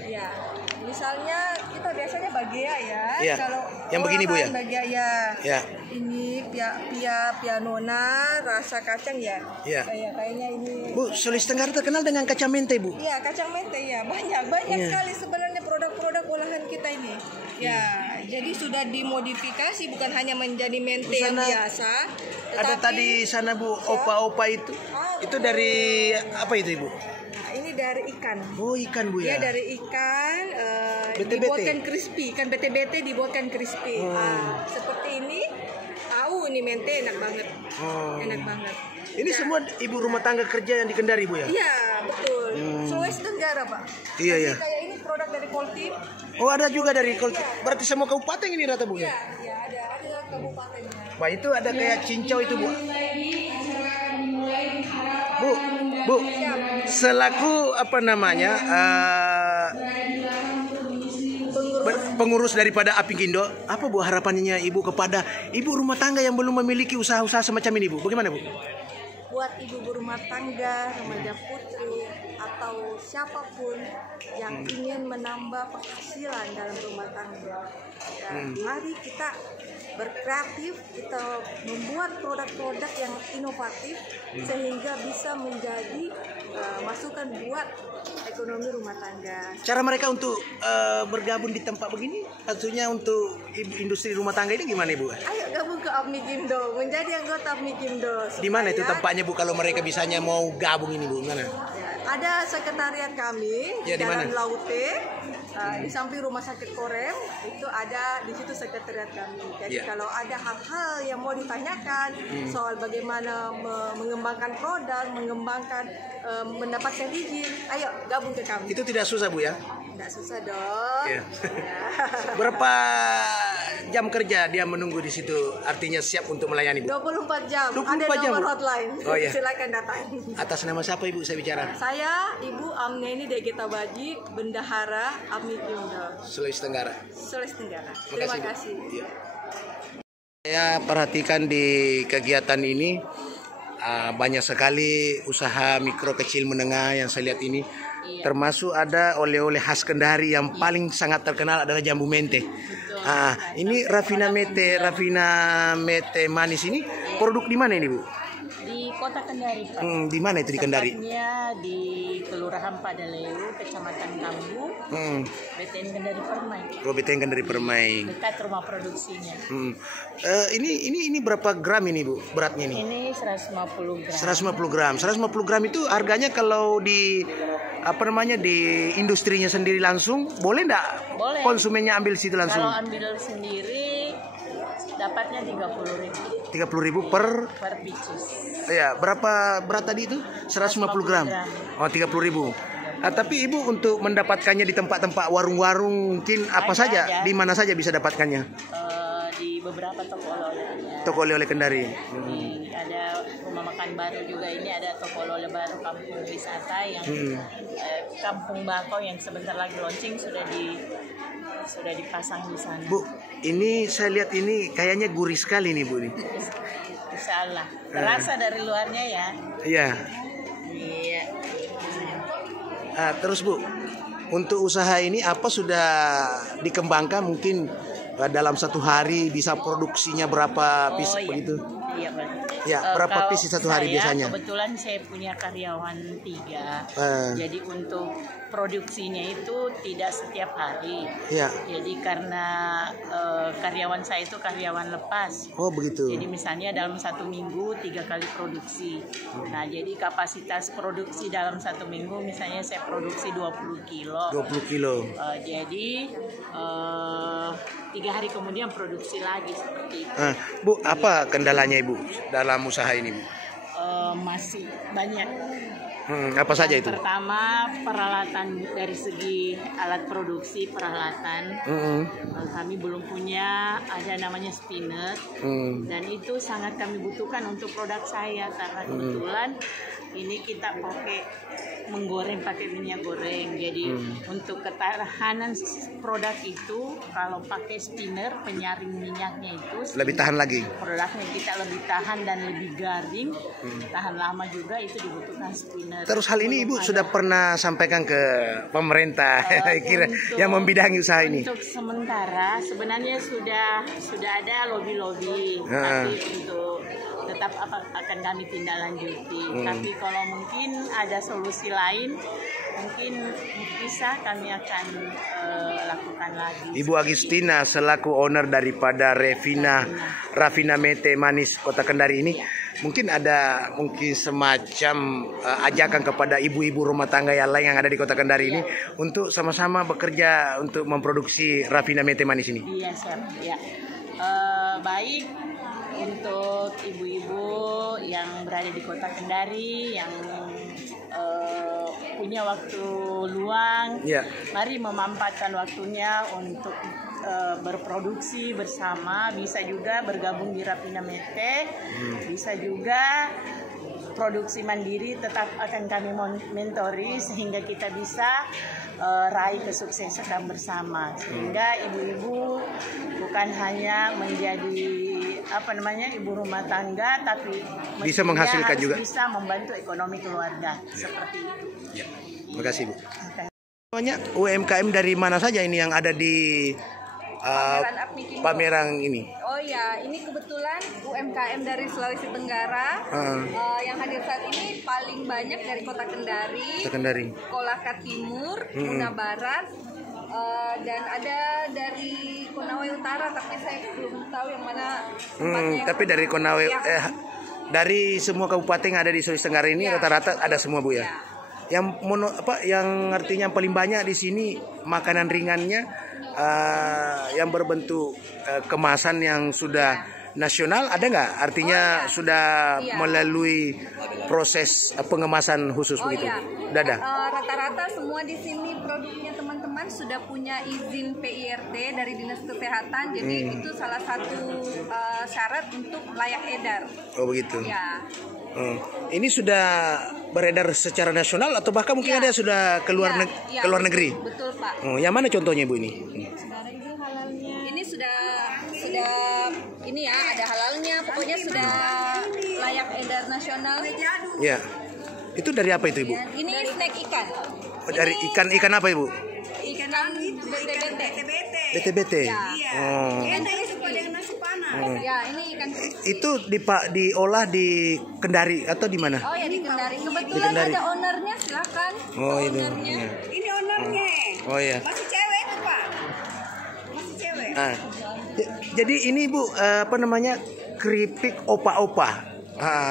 Misalnya kita biasanya bagea ya. Kalau yang begini Bu ya? Bagea ini pianona rasa kacang kayaknya ini. Bu, Sulawesi Tenggara terkenal dengan kacang mente Bu. Iya, kacang mente banyak sekali sebenarnya produk-produk olahan kita ini. Jadi sudah dimodifikasi bukan hanya menjadi mente yang biasa. Ada tadi sana Bu, opa-opa itu. Itu dari apa itu Ibu? Ini dari ikan. Oh, ikan Bu ya? Iya, dari ikan dibuatkan crispy. Ikan bete-bete dibuatkan crispy. Seperti ini. Ini mente enak banget. Enak banget. Ini semua ibu rumah tangga kerja yang di Kendari Bu ya? Iya, betul. Sulawesi Tenggara Pak. Iya. Kayak ini produk dari Koltim. Oh, ada juga dari Koltim. Berarti semua kabupaten ini rata Bu ya? Iya, ada kabupatennya. Wah, itu ada kayak cincau itu Bu. Bu, selaku apa namanya pengurus daripada Amikindo, apa Bu harapannya Ibu kepada ibu rumah tangga yang belum memiliki usaha-usaha semacam ini Bu? Bagaimana Bu? Buat ibu rumah tangga, remaja putri, atau siapapun yang ingin menambah penghasilan dalam rumah tangga, mari kita berkreatif, kita membuat produk-produk yang inovatif sehingga bisa menjadi masukan buat ekonomi rumah tangga. Cara mereka untuk bergabung di tempat begini, tentunya untuk industri rumah tangga ini gimana Ibu? Ayo gabung ke Amikindo, menjadi anggota Amikindo. Di mana itu tempatnya Bu kalau mereka bisanya mau gabung ini Bu? Mana? Ada sekretariat kami di Jalan Laute, di samping Rumah Sakit Korem, itu ada di situ sekretariat kami. Jadi kalau ada hal-hal yang mau ditanyakan soal bagaimana mengembangkan produk, mendapatkan izin, ayo gabung ke kami. Itu tidak susah Bu ya? Tidak susah dong. Berapa jam kerja dia menunggu di situ? Artinya siap untuk melayani, Bu? 24 jam. 24 Ada jam, nomor Bu? hotline. Oh, iya. Silakan datang. Atas nama siapa, Ibu, saya bicara? Saya Ibu Amneni Degeta Baji, Bendahara Apikindo, Sulawesi Tenggara. Sulawesi Tenggara. Terima kasih. Iya. Saya perhatikan di kegiatan ini banyak sekali usaha mikro kecil menengah yang saya lihat ini. Termasuk ada oleh-oleh khas Kendari yang paling sangat terkenal adalah jambu mente. Ini Rafina Mete manis ini produk di mana ini, Bu? Di Kota Kendari, Pak. Di mana itu di Kendari? Tepatnya di Kelurahan Padaleu, Kecamatan Kambu, BTN Kendari Permai. Oh, BTN Kendari Permai. Dekat rumah produksinya. Ini berapa gram ini, Bu? Beratnya ini? Ini 150 gram. 150 gram. 150 gram itu harganya kalau di di industrinya sendiri langsung boleh enggak? Boleh. Konsumennya ambil situ langsung? Kalau ambil sendiri dapatnya 30.000 per pieces. Ya, berapa berat tadi itu? 150 gram. Oh, 30.000. Tapi Ibu untuk mendapatkannya di tempat-tempat warung-warung mungkin apa saja? Di mana saja bisa dapatkannya? Di beberapa toko oleh-oleh. Toko oleh-oleh Kendari. Ada rumah makan baru juga, ini ada toko oleh-oleh baru kampung wisata yang Kampung Bakau yang sebentar lagi launching sudah dipasang di sana. Bu, ini saya lihat ini kayaknya gurih sekali nih, Bu nih. Insyaallah. Terasa dari luarnya ya. Iya. Iya. Terus Bu, untuk usaha ini apa sudah dikembangkan mungkin dalam satu hari bisa produksinya berapa piece begitu? Iya, Pak. Ya, berapa piece satu hari biasanya? Kebetulan saya punya karyawan 3. Jadi untuk produksinya itu tidak setiap hari. Ya. Jadi karena karyawan saya itu karyawan lepas. Oh, begitu. Jadi misalnya dalam 1 minggu 3 kali produksi. Nah, jadi kapasitas produksi dalam 1 minggu misalnya saya produksi 20 kilo. 20 kilo. Jadi 3 hari kemudian produksi lagi seperti itu. Bu, apa kendalanya Ibu dalam usaha ini, Bu? Masih banyak. Apa saja itu? Pertama, peralatan dari segi alat produksi peralatan. Kami belum punya, ada namanya spinner. Dan itu sangat kami butuhkan untuk produk saya karena kebetulan ini kita menggoreng pakai minyak goreng. Jadi untuk ketahanan produk itu kalau pakai spinner penyaring minyaknya itu lebih tahan lagi. Produknya kita lebih tahan dan lebih garing, tahan lama juga, itu dibutuhkan spinner. Terus hal ini Ibu sudah pernah sampaikan ke pemerintah kira yang membidangi usaha ini? Untuk sementara sebenarnya sudah ada lobby-lobby, tapi untuk tetap akan kami tindak lanjuti. Tapi kalau mungkin ada solusi lain, mungkin bisa kami akan lakukan lagi. Ibu Agustina selaku owner daripada Rafina Mete Manis Kota Kendari ini, mungkin ada semacam ajakan kepada ibu-ibu rumah tangga yang lain yang ada di Kota Kendari ini untuk sama-sama bekerja untuk memproduksi Rafina Mete Manis ini. Iya, siap. Ya. Baik untuk ibu-ibu yang berada di Kota Kendari yang punya waktu luang, mari memanfaatkan waktunya untuk berproduksi bersama. Bisa juga bergabung di Rafina Mete, bisa juga produksi mandiri, tetap akan kami mentori sehingga kita bisa raih kesuksesan bersama, sehingga ibu-ibu bukan hanya menjadi ibu rumah tangga, tapi bisa menghasilkan juga, bisa membantu ekonomi keluarga seperti itu. Ya, terima kasih Bu. Banyak UMKM dari mana saja ini yang ada di pameran ini? Oh ya, ini kebetulan UMKM dari Sulawesi Tenggara yang hadir saat ini paling banyak dari Kota Kendari, Kolaka Timur, Kuna Barat, dan ada dari Konawe Utara, tapi saya belum tahu yang mana tempatnya. Tapi dari Konawe, dari semua kabupaten yang ada di Sulawesi Tenggara ini rata-rata ada semua Bu ya. Yang artinya paling banyak di sini makanan ringannya yang berbentuk kemasan yang sudah nasional, ada nggak? Artinya sudah melalui proses pengemasan khusus begitu? Ada. Rata-rata semua di sini produknya teman-teman teman-teman sudah punya izin PIRT dari Dinas Kesehatan, jadi itu salah satu syarat untuk layak edar. Oh begitu. Ya. Ini sudah beredar secara nasional atau bahkan mungkin ada sudah keluar keluar negeri? Betul Pak. Oh, yang mana contohnya Ibu ini? Ini sudah ini ya, ada halalnya, pokoknya sudah layak edar nasional. Ya. Itu dari apa itu Ibu? Ini snack ikan. Oh, dari ikan apa Ibu? Ikan BTBT. Ya. Oh. Ya, ini ikan. Itu diolah di Kendari atau di mana? Oh ya, di Kendari. Kebetulan Di Kendari. ada ownernya, silakan. Oh itu. Ownernya. Ya. Ini ownernya. Oh ya. Masih cewek itu Pak. Masih cewek. Jadi ini Bu, apa namanya, keripik opa-opa.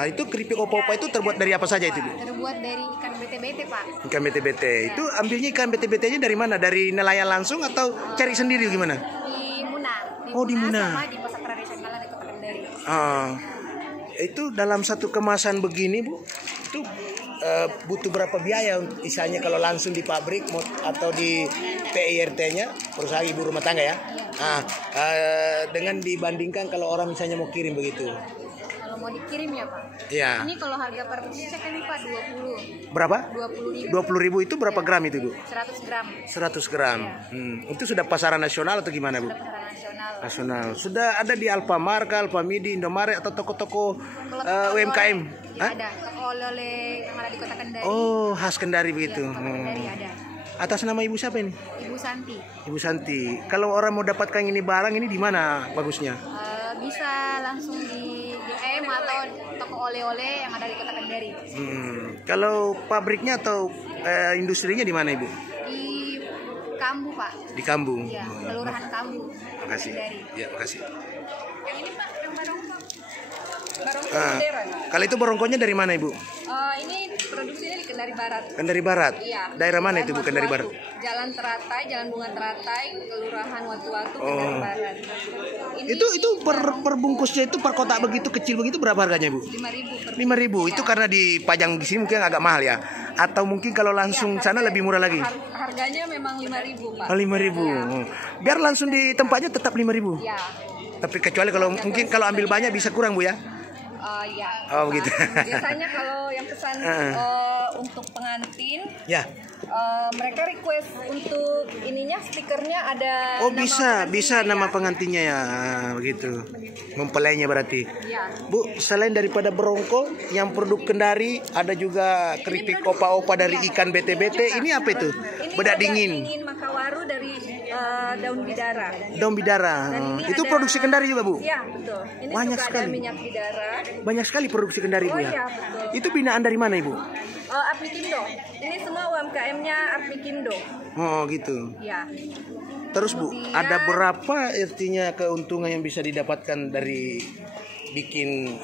Itu keripik opa-opa itu terbuat dari apa saja itu Bu? Terbuat dari ikan BTBT Pak. Ikan BTBT. Itu ambilnya ikan BTBT-nya dari mana? Dari nelayan langsung atau cari sendiri gimana? Di Muna. Di Muna. Sama di Pasar Tradisional di Kota Kendari. Itu dalam satu kemasan begini Bu, itu butuh berapa biaya misalnya kalau langsung di pabrik atau di PIRT-nya, perusahaan ibu rumah tangga ya? Dengan dibandingkan kalau orang misalnya mau kirim begitu. Mau dikirim ya Pak? Iya. Ini kalau harga per piece kan Pak 20. Berapa? 20.000. 20.000 itu berapa gram itu Bu? 100 gram. 100 gram. Itu sudah pasaran nasional atau gimana Bu? Pasaran nasional. Nasional. Sudah ada di Alfamart, Alfamidi, Indomaret atau toko-toko UMKM? Ada. Toko oleh-oleh yang ada di Kota Kendari. Oh, khas Kendari begitu. Kota Kendari ada. Atas nama Ibu siapa ini? Ibu Santi. Ibu Santi. Kalau orang mau dapatkan ini barang ini di mana bagusnya? Bisa langsung di GM atau toko oleh-oleh yang ada di Kota Kendari. Kalau pabriknya atau industrinya di mana Ibu? Di Kambu Pak. Di Kambu. Iya, Kelurahan Kambu. Makasih. Kendari. Ya, makasih. Yang ini Pak, yang barongko. Barongko modern. Kalau itu barongkonya dari mana Ibu? Ini produksinya di Kendari Barat. Kendari Barat. Iya. Daerah mana itu Bu Kendari Barat? Jalan Teratai, Jalan Bunga Teratai, Kelurahan Watu-Watu, Kendari Barat. Itu per bungkusnya itu per kotak begitu kecil begitu berapa harganya Bu? 5.000. 5.000. Itu karena dipajang di sini mungkin agak mahal ya. Atau mungkin kalau langsung sana lebih murah lagi. Harganya memang 5.000 Pak. 5.000. Biar langsung di tempatnya tetap 5.000. Iya. Tapi kecuali kalau mungkin kalau ambil banyak bisa kurang Bu ya? Ya. Oh begitu. Biasanya kalau yang pesan untuk pengantin, ya. Mereka request untuk ininya stikernya ada. Oh bisa nama pengantinnya ya, begitu. Mempelainya berarti. Ya. Bu, selain daripada berongko, yang produk Kendari ada juga keripik opa-opa dari ikan BTBT. Ini apa itu? Bedak dingin. Dingin makawaru dari daun bidara. Daun bidara. Itu produksi Kendari juga Bu? Iya betul. Ini banyak juga sekali. Ada minyak bidara. Banyak sekali produksi Kendari Bu ya. Iya betul. Itu binaan dari mana Ibu? Apikindo. Ini semua UMKM-nya Apikindo. Oh gitu. Ya. Terus Bu, ada berapa artinya keuntungan yang bisa didapatkan dari bikin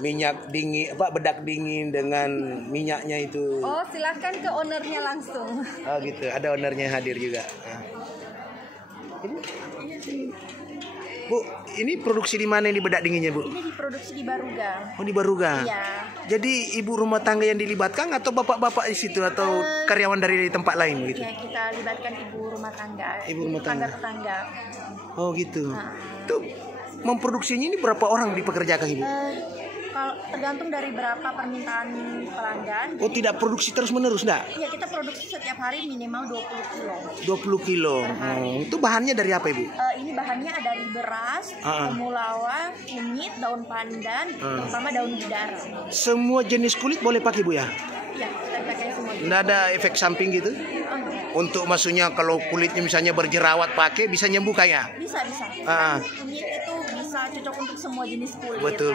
minyak dingin, bedak dingin dengan minyaknya itu? Oh, silahkan ke ownernya langsung. Oh gitu, ada ownernya hadir juga. Bu, ini produksi di mana ini bedak dinginnya Bu? Ini diproduksi di Baruga. Oh di Baruga. Iya. Jadi ibu rumah tangga yang dilibatkan atau bapak-bapak di situ atau karyawan dari tempat lain gitu? Ya kita libatkan ibu rumah tangga. Ibu rumah tangga. Tetangga. Oh gitu. Itu memproduksinya ini berapa orang dipekerjakan Ibu? Kalau tergantung dari berapa permintaan pelanggan. Oh tidak produksi terus menerus enggak? Iya kita produksi setiap hari minimal 20 kilo. 20 kilo. Itu bahannya dari apa Ibu? Ini bahannya dari beras, temulawak, kunyit, daun pandan, terutama daun bidara. Semua jenis kulit boleh pakai Bu ya? Iya kita pakai semua. Nggak ada efek samping gitu? Untuk maksudnya kalau kulitnya misalnya berjerawat pakai bisa nyembuh kayak? Bisa. Kunyit itu bisa cocok untuk semua jenis kulit. Betul.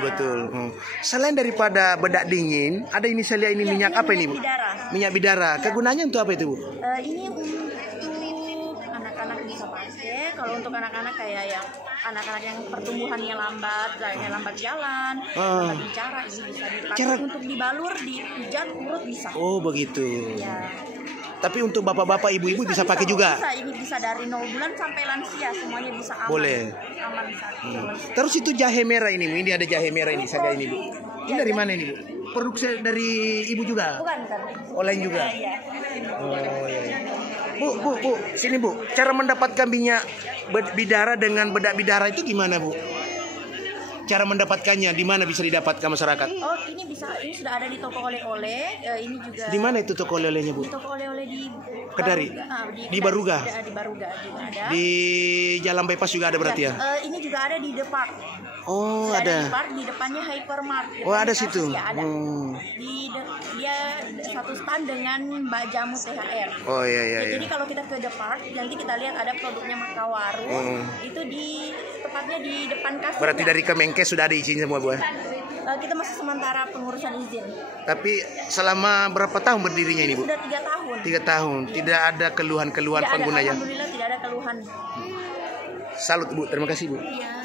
Selain daripada bedak dingin, ada ini saya lihat ini minyak apa ini Bu? Bidara. Minyak bidara. Kegunaannya untuk apa itu Bu? Ini untuk anak-anak bisa pakai. Kalau untuk anak-anak kayak yang anak-anak yang pertumbuhannya lambat, kayak lambat jalan, lambat bicara, ini bisa dipakai untuk dibalur, dipijat, urut bisa. Oh begitu. Ya. Tapi untuk bapak-bapak, ibu-ibu bisa pakai juga? Bisa, ini bisa dari 0 bulan sampai lansia, semuanya bisa aman. Boleh. Aman bisa. Terus itu jahe merah ini ada jahe merah ini, saga ini Bu. Ini dari mana ini Bu? Produksi dari ibu juga? Bukan. Oh lain juga? Iya. Oh iya. Bu, sini Bu. Cara mendapatkan minyak bidara dengan bedak bidara itu gimana Bu? Cara mendapatkannya di mana bisa didapatkan masyarakat? Oh, ini sudah ada di toko oleh-oleh. Ini juga. Di mana itu toko oleh-olehnya Bu? Di toko oleh-oleh di Kedari. Di Baruga. Di Baruga juga ada. Di Jalan Bypass juga ada berarti ya? Ini juga ada di Depark. Oh, sudah ada. Di Depark, di depannya Hypermart. Oh, ada situ. Ya, ada. Dia satu stand dengan Mbak Jamu THR. Oh iya. Jadi kalau kita ke Depark, nanti kita lihat ada produknya Makawaru. Itu tepatnya di depan kasir. Berarti dari Kemenkes sudah ada izin semua Bu? Kita masih sementara pengurusan izin. Tapi selama berapa tahun berdirinya ini Bu? Sudah 3 tahun. 3 tahun. Iya. Tidak ada keluhan-keluhan penggunanya. Alhamdulillah tidak ada keluhan. Salut Bu, terima kasih Bu. Iya.